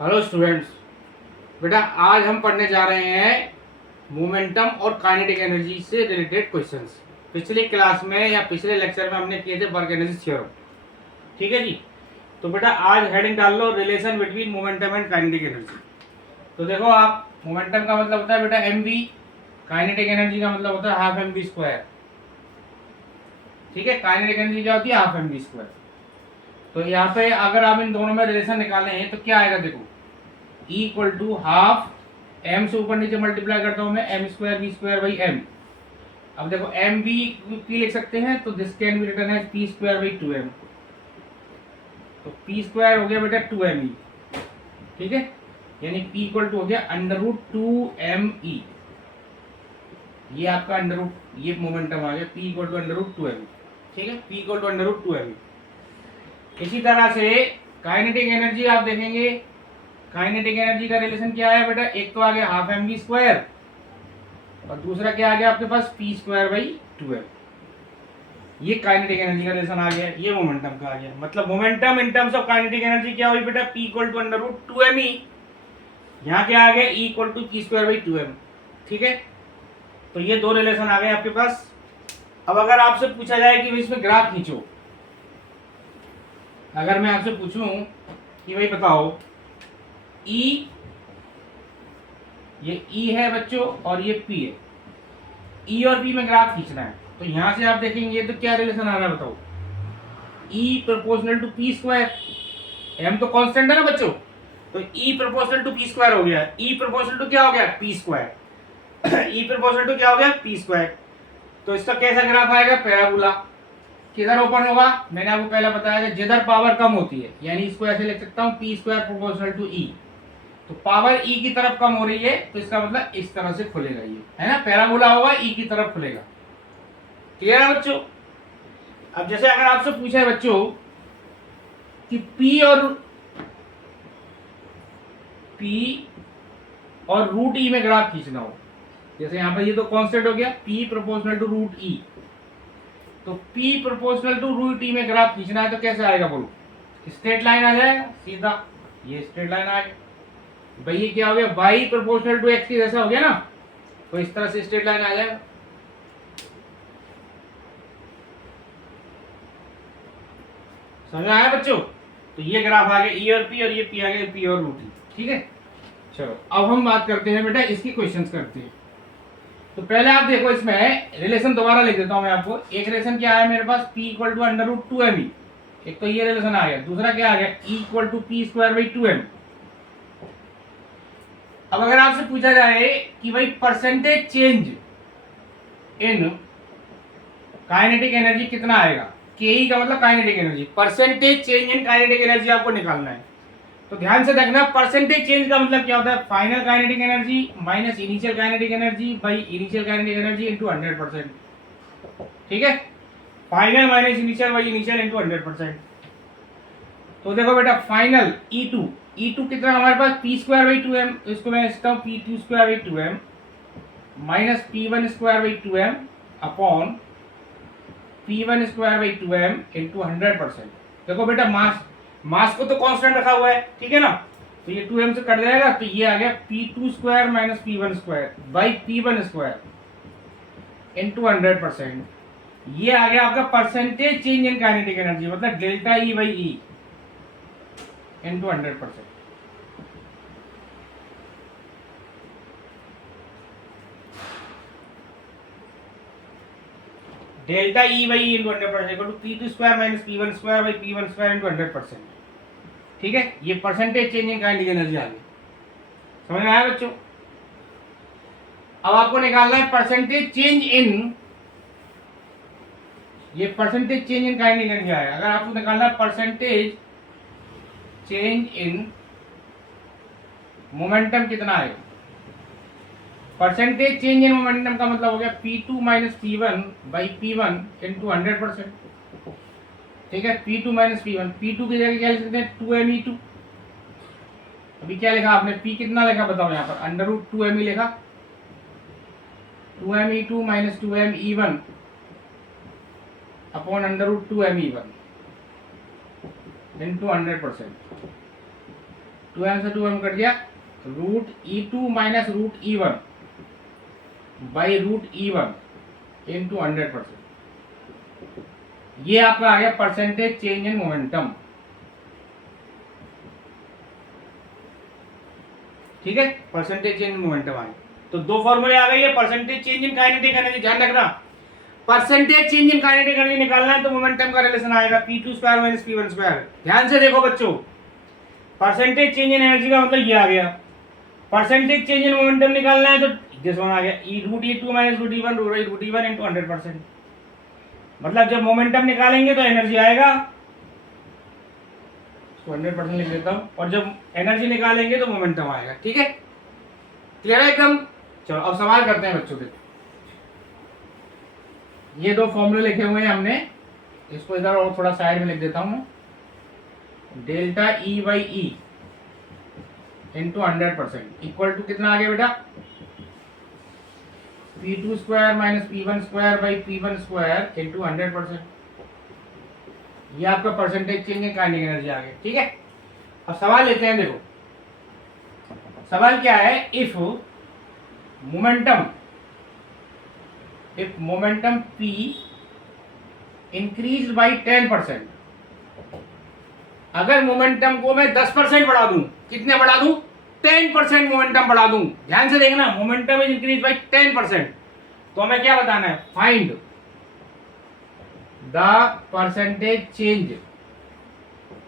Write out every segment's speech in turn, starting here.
Hello students. बेटा आज हम पढ़ने जा रहे हैं मोमेंटम और काइनेटिक एनर्जी से रिलेटेड क्वेश्चंस। पिछली क्लास में या पिछले लेक्चर में हमने किए थे वर्क एनर्जी थ्योरम। ठीक है जी। तो बेटा आज हेडिंग डाल लो relation between momentum and kinetic energy. तो देखो आप, मोमेंटम का मतलब होता है बेटा एम वी, काइनेटिक एनर्जी का मतलब होता है हाफ एम वी स्क्वायर। ठीक है, काइनेटिक एनर्जी क्या होती है? Half M V square. तो यहाँ पे अगर आप इन दोनों में रिलेशन निकालें हैं तो क्या आएगा? देखो E equal to half M से ऊपर नीचे मल्टीप्लाई करता हूं मैं, M square V square by M. अब देखो एम वी पी लिख सकते हैं तो this can be written as P square by two M. तो पी स्क्वायर हो गया बेटा टू एम ई। ठीक है, यानी पी इक्वल टू हो गया under root two M E. ये आपका अंडर रूट, ये मोमेंटम आ गया P equal to under root two M. ठीक है, P equal to under root two M. इसी तरह से काइनेटिक एनर्जी आप देखेंगे, काइनेटिक एनर्जी का रिलेशन क्या है बेटा? एक तो आ गया हाफ एम वी स्क्वायर और दूसरा क्या आ गया आपके पास? P square by two m. ये काइनेटिक एनर्जी का रिलेशन आ गया, ये मोमेंटम का आ गया। मतलब momentum in terms of kinetic energy क्या हुई बेटा? P equal to under root two M E. यहाँ क्या आ गया? E equal to P square by two M. ठीक है, तो ये दो रिलेशन आ गए आपके पास। अब अगर आपसे पूछा जाए कि इसमें ग्राफ खींचो, अगर मैं आपसे पूछूं कि भाई बताओ ई, ये ई है बच्चों और ये पी है, ई और पी में ग्राफ खींचना है। तो यहां से आप देखेंगे तो क्या रिलेशन आ रहा है बताओ? E proportional to P square. M तो कांस्टेंट है ना बच्चों, तो E proportional to P square हो गया। ई प्रोपोर्शनल टू क्या हो गया? P square. E proportional to क्या हो गया? P square. तो इसका कैसा ग्राफ आएगा? पैराबोला। किधर ओपन होगा? मैंने आपको पहले बताया कि जिधर पावर कम होती है, यानी इसको ऐसे लिख सकता हूं पी स्क्वायर प्रोपोर्शनल टू ई। तो पावर ई की तरफ कम हो रही है तो इसका मतलब इस तरह से खुलेगा, ये है ना, पैराबोला होगा, ई की तरफ खुलेगा। क्लियर है बच्चों? अब जैसे अगर आपसे पूछा है बच्चों कि पी और रूट ई में ग्राफ खींचना हो, जैसे यहां पर ये तो कांस्टेंट हो गया पी प्रोपोर्शनल टू रूट ई, तो पी प्रोपोर्शनल टू रूट ई में ग्राफ खींचना है तो कैसे आएगा बोलो? स्ट्रेट लाइन आ जाएगा सीधा, ये स्ट्रेट लाइन आ गया भाई। ये क्या हो गया? y प्रोपोर्शनल टू x की जैसा हो गया ना, तो इस तरह से स्ट्रेट लाइन आ जाएगा। समझ में आया बच्चों? तो ये ग्राफ आ गया ई और पी, और ये पी आ गया पी और रूट ई। ठीक है, चलो अब हम बात करते हैं बेटा, इसकी क्वेश्चंस करते हैं। तो पहले आप देखो, इसमें रिलेशन दोबारा लिख देता हूं मैं आपको। एक रिलेशन क्या है मेरे पास? p equal to under root two M E. एक तो ये रिलेशन आ गया, दूसरा क्या आ गया? e equal to P square by two M. अब अगर आपसे पूछा जाए कि भाई percentage change in kinetic energy कितना आएगा? के ई का मतलब kinetic energy, percentage change in kinetic energy आपको निकालना है। तो ध्यान से देखना, परसेंटेज चेंज का मतलब क्या होता है? Final kinetic energy minus initial kinetic energy by initial kinetic energy into 100%। ठीक है, final minus initial by initial into 100%। तो देखो बेटा फाइनल E2, E2 कितना हमारे पास? P square by two M, तो इसको मैं लिखता हूँ p two square by two m minus p one square by two m upon p one square by two m into 100%। देखो बेटा मास को तो कांस्टेंट रखा हुआ है, ठीक है ना, तो ये 2m से कट जाएगा, तो ये आ गया p2 square minus p1 square by p1 square into 100%। ये आ गया आपका percentage change in kinetic energy, मतलब delta E by E into 100%। Delta E by into 100% equal to p2 square minus p1 square by p1 square into 100%। ठीक है, ये percentage change in kinetic energy आ गई। समझ में आया बच्चों? अब आपको निकालना है परसेंटेज चेंज इन, ये percentage change in kinetic energy आया। अगर आपको निकालना है परसेंटेज चेंज इन मोमेंटम कितना आएगा? परसेंटेज चेंज इन मोमेंटम का मतलब हो गया p2 minus p one by P one into 100%। ठीक है, p2 minus p one, p2 की जगह क्या लिख सकते हैं? 2me2। अभी क्या लिखा आपने? p कितना लिखा बताओ? यहाँ पर अंडर रूट 2me लिखा, 2me2 minus 2me1 upon under root 2me1 into 100%। 2m से 2m कट गया, root E2 minus root E1 by root E1 into 100%। ये आपका आ गया परसेंटेज चेंज इन मोमेंटम। ठीक है, परसेंटेज चेंज इन मोमेंटम आ गया। तो दो फॉर्मूले आ गए, ये percentage change in kinetic energy. ध्यान रखना, percentage change in kinetic energy निकालना है तो मोमेंटम का रिलेशन आएगा P2 square minus P1 square. ध्यान से देखो बच्चों, परसेंटेज चेंज इन एनर्जी का मतलब ये आ गया, परसेंटेज चेंज इन मोमेंटम निकालना है तो दिस वन आ गया, E root E2 minus root E1 root E1 into 100%। मतलब जब मोमेंटम निकालेंगे तो एनर्जी आएगा, 100% लिख देता हूँ, और जब एनर्जी निकालेंगे तो मोमेंटम आएगा। ठीक है, क्लियर है एकदम। चलो अब सवाल करते हैं बच्चों के। ये दो फॉर्मूले लिखे हुए हैं हमने, इसको इधर और थोड़ा साइड में लिख देता हूँ मैं। Delta E by E into 100% equal to कितना आ गया बेटा, P2 square minus P1 square by P1 square into 100%। ये आपका percentage change in kinetic energy आ गया। ठीक है, अब सवाल लेते हैं। देखो सवाल क्या है, if momentum P increase by 10%, अगर मोमेंटम को मैं 10% बढ़ा दूं, कितने बढ़ा दूं, 10% मोमेंटम बढ़ा दूं। ध्यान से देखना, मोमेंटम इज इंक्रीज बाई 10%, तो हमें क्या बताना है, find the percentage change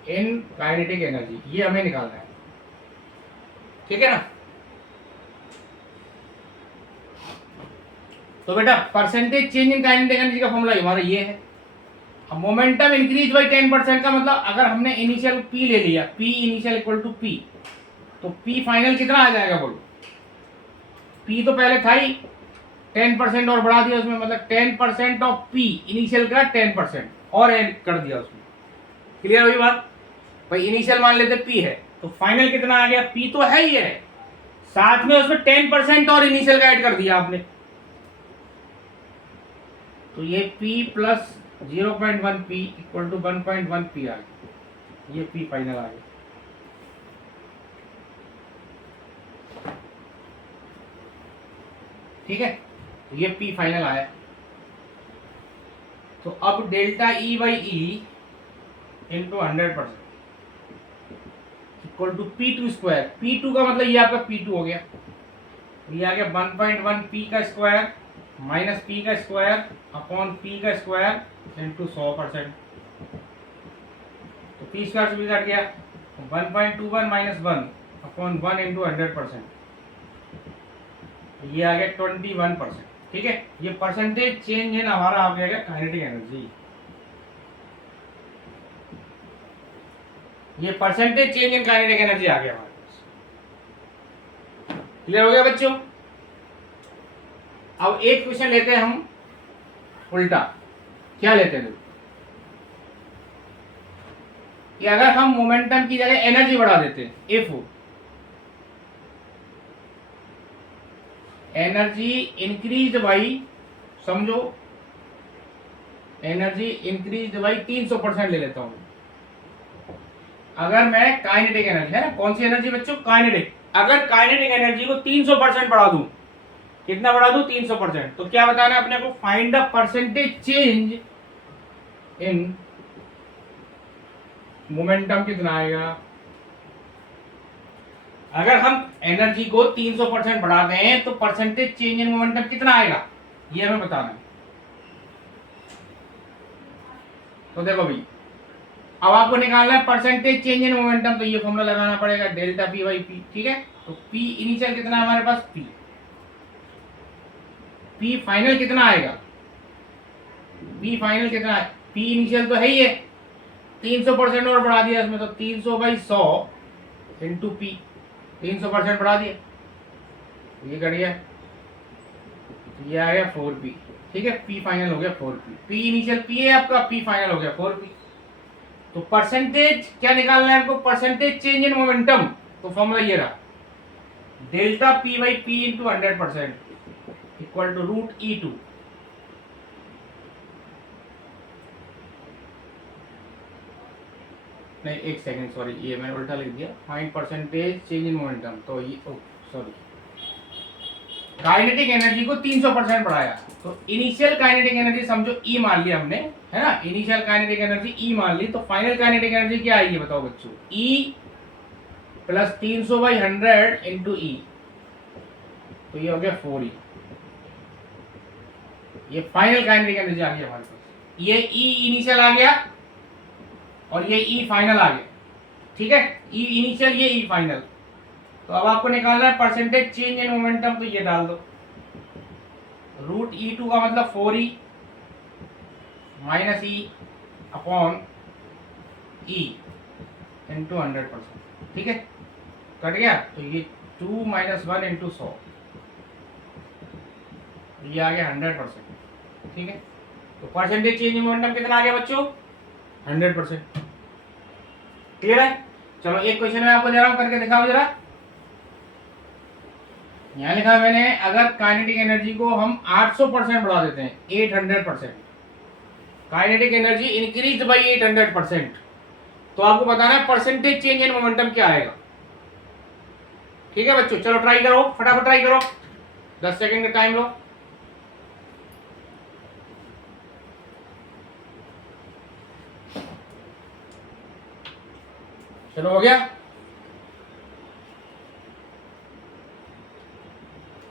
in kinetic energy, ये हमें निकालना है। ठीक है ना। तो बेटा percentage change in kinetic energy का फॉर्मूला हमारा ये है। अब मोमेंटम इंक्रीज बाई 10% का मतलब, अगर हमने इनिशियल P ले लिया, P initial equal to P, तो P फाइनल कितना आ जाएगा बोलो। P तो पहले था ही, 10% और बढ़ा दिया उसमें, मतलब 10% ऑफ P इनिशियल का 10% और ऐड कर दिया उसमें। क्लियर हुई बात। भाई इनिशियल मान लेते P है, तो फाइनल कितना आ गया, P तो है ही है, साथ में उसमें 10% और इनिशियल का ऐड कर दिया आपने, तो ये P plus 0.1 P equal to 1.1 P आ गया। ये P फाइनल आ गया। ठीक है, तो ये P फाइनल आया। तो अब delta E by E into 100% equal to P2 square. P2 का मतलब ये आपका P2 हो गया, ये आ गया 1.1 P का स्क्वायर माइनस P का स्क्वायर अपॉन P का स्क्वायर इंटू 100%। तो P स्क्वायर से भी कट गया, 1.21 माइनस 1 अपॉन 1 इंटू 100%, ये आ गया 21%। ठीक है, ये परसेंटेज चेंज है ना हमारा आ गया काइनेटिक एनर्जी। ये percentage change in kinetic energy आ गया हमारे पास। क्लियर हो गया बच्चों। अब एक क्वेश्चन लेते हैं हम उल्टा। क्या लेते हैं, कि अगर हम मोमेंटम की जगह एनर्जी बढ़ा देते हैं, इफ एनर्जी इंक्रीज बाई, समझो एनर्जी इंक्रीज बाई 300% ले लेता हूं। अगर मैं काइनेटिक एनर्जी है ना, कौन सी एनर्जी बच्चों, काइनेटिक, अगर काइनेटिक एनर्जी को 300% बढ़ा दूं, कितना बढ़ा दूं, 300%, तो क्या बताना है अपने को, find the percentage change in momentum कितना आएगा। अगर हम एनर्जी को 300% बढ़ा दें तो परसेंटेज चेंज इन मोमेंटम कितना आएगा, ये हमें बताना है। तो देखो भाई, अब आपको निकालना है परसेंटेज चेंज इन मोमेंटम, तो ये फॉर्मूला लगाना पड़ेगा डेल्टा P बाई P। ठीक है, तो P इनिशियल कितना है हमारे पास, P फाइनल कितना आएगा, P फाइनल कितना है, P इनिशियल तो है ही है, 300% और बढ़ा दिया इसमें, तो 300 बाई 100 इंटू P, 300% बढ़ा दिया, ये कट गया, ये आ गया 4P। ठीक है, P फाइनल हो गया 4P, P इनिशियल P है आपका, P फाइनल हो गया 4P। तो परसेंटेज क्या निकालना है आपको, परसेंटेज चेंज इन मोमेंटम, तो फॉर्मूला ये रहा, delta P by P into 100% equal to root E2। नहीं एक सेकंड सॉरी, ये मैंने उल्टा लिख दिया, find percentage change in momentum, तो ये सॉरी, काइनेटिक एनर्जी को 300% बढ़ाया, तो इनिशियल काइनेटिक एनर्जी समझो ई मान लिया हमने, है ना, इनिशियल काइनेटिक एनर्जी ई मान ली, तो फाइनल काइनेटिक एनर्जी क्या आएगी बताओ बच्चों, ई प्लस 300/100 इंटू ई, तो ये हो गया 4E, ये फाइनल काइनेटिक एनर्जी आ गई हमारे पास, ये ई इनिशियल आ गया और ये ई फाइनल आ गया, ठीक है, ई इनिशियल ये ई फाइनल। तो अब आपको निकालना है परसेंटेज चेंज इन मोमेंटम, तो ये डाल दो, रूट E2 का मतलब 4E माइनस ई अपॉन ई इंटू 100%, ठीक है, कट गया, तो ये 2 - 1 इंटू 100, ये आ गया 100%, ठीक है। तो परसेंटेज चेंज इन मोमेंटम कितना आ गया बच्चों, 100%, क्लियर है। चलो एक क्वेश्चन मैं आपको दे रहा हूं, करके दिखाओ जरा, यहाँ लिखा है मैंने, अगर काइनेटिक एनर्जी को हम 800% बढ़ा देते हैं, 800%, काइनेटिक एनर्जी इंक्रीज बाई 800%, तो आपको बताना है परसेंटेज चेंज इन मोमेंटम क्या आएगा, ठीक है बच्चों। चलो ट्राई करो, फटाफट ट्राई करो, 10 सेकंड का टाइम लो। चलो हो गया,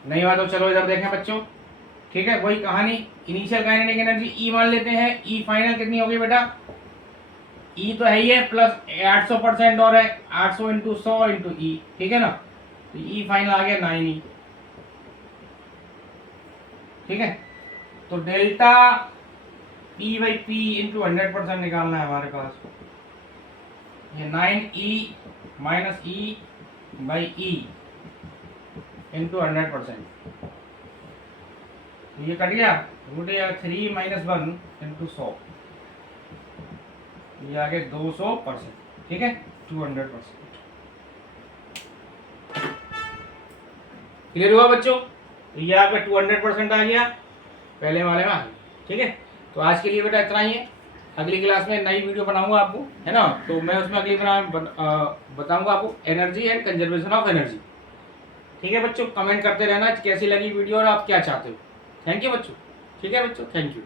नहीं हुआ तो चलो इधर देखें बच्चों, ठीक है, वही कहानी, इनिशियल काइनेटिक एनर्जी ई मान लेते हैं, ई फाइनल कितनी होगी बेटा, ई तो है ही है, प्लस 800% और है, 800 इंटू 100 इंटू ई, ठीक है ना, तो ई फाइनल आ गया 9E, ठीक है। तो delta P by P into 100% निकालना है हमारे पास, ये 9E minus E by E into 100%, ये कट गया, रूट 3 - 1 इंटू 100, ये आ गया 200%, ठीक है, 200%, क्लियर हुआ बच्चों, तो ये आपका 200% आ गया पहले वाले में, ठीक है। तो आज के लिए बेटा इतना ही है, अगली क्लास में नई वीडियो बनाऊंगा आपको, है ना, तो मैं उसमें अगली बताऊंगा आपको energy and conservation of energy, ठीक है बच्चों। कमेंट करते रहना कैसी लगी वीडियो और आप क्या चाहते हो। थैंक यू बच्चों, ठीक है बच्चों, थैंक यू।